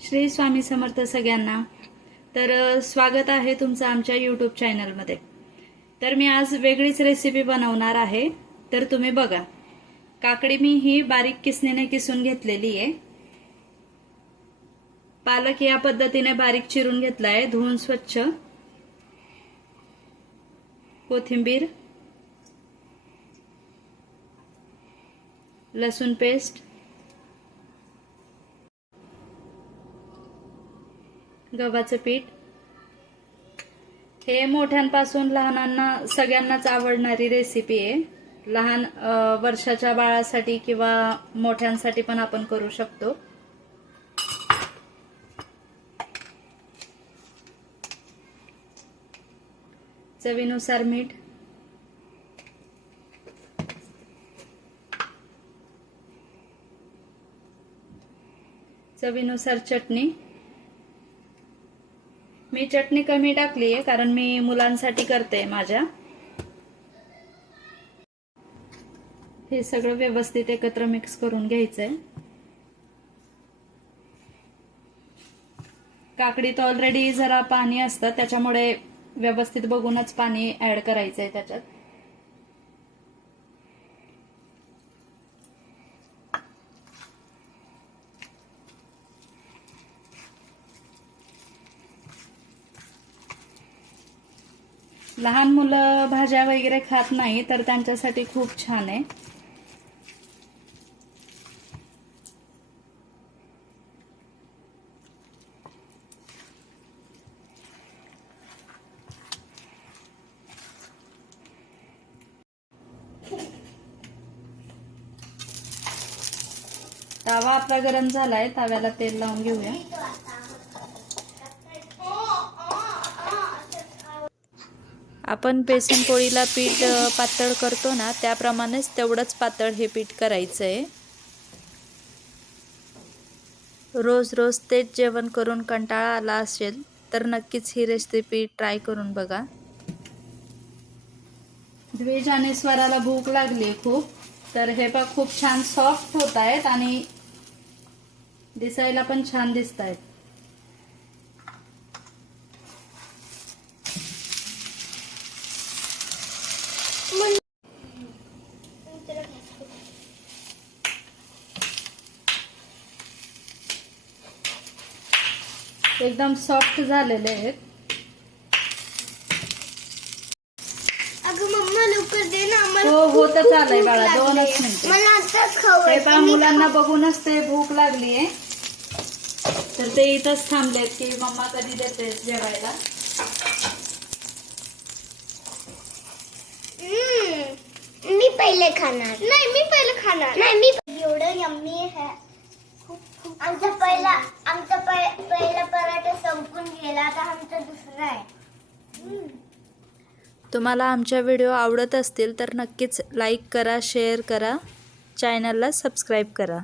श्री स्वामी समर्थ सगळ्यांना। तर स्वागत आहे तुमचं आमच्या यूट्यूब चॅनलमध्ये। तर मी आज वेगळीच रेसिपी बनवणार आहे। तर तुम्ही बघा, काकडी मी ही बारीक किसणीने किसून घेतलेली आहे। पालक या पद्धतीने बारीक चिरून घेतलाय, धुवून स्वच्छ। कोथिंबीर, लसूण पेस्ट, गव्हाचं पीठ। हे मोठ्यांपासून लहानांना सगळ्यांनाच आवडणारी रेसिपी आहे। लहान वर्षाच्या बाळासाठी किंवा मोठ्यांसाठी पण आपण करू शकतो। चवीनुसार मीठ, चवीनुसार चटणी। मी चटणी कमी टाकली आहे कारण मी मुलांसाठी करते माझ्या। हे सगळं व्यवस्थित एकत्र मिक्स करून घ्यायचंय। काकडीत ऑलरेडी जरा पाणी असतं, त्याच्यामुळे व्यवस्थित बघूनच पाणी ऍड करायचंय त्याच्यात। लहान मुलं भाज्या वगैरे खात नाही, तर त्यांच्यासाठी खूप छान आहे। तवा आपला गरम झालाय, तव्याला तेल लावून घेऊया। आपण बेसन पोळीला पीठ पातळ करतो ना, त्याप्रमाणेच तेवढंच पातळ हे पीठ करायचंय। रोज रोज तेच जेवण करून कंटाळा आला असेल तर नक्कीच ही रेसिपी ट्राय करून बघा। द्विज आणि स्वराला भूक लागली खूप, तर हे बघ खूप छान सॉफ्ट होत आहेत आणि दिसायला पण छान दिसत आहेत। एकदम सॉफ्ट झालेले आहेत। अगं मम्मा लवकर दे ना, मला हो होतच आलंय बाळा, 2च मिनिटं। मला आताच खाऊ हे पहा, मुलांना बघूनच ते भूक लागलीये, तर ते इथंच थांबलेत की मम्मा कधी देते जेवायला। मी पहिले खाणार। नाही, मी पहिले खाणार। नाही, मी एवढं यम्मी आहे। आमचा पहिला पराठा संपून गेला, आता आमचा दुसरा आहे। तुम्हाला आमच्या व्हिडिओ आवडत असतील तर नक्कीच लाईक करा, शेअर करा, चॅनलला सबस्क्राईब करा।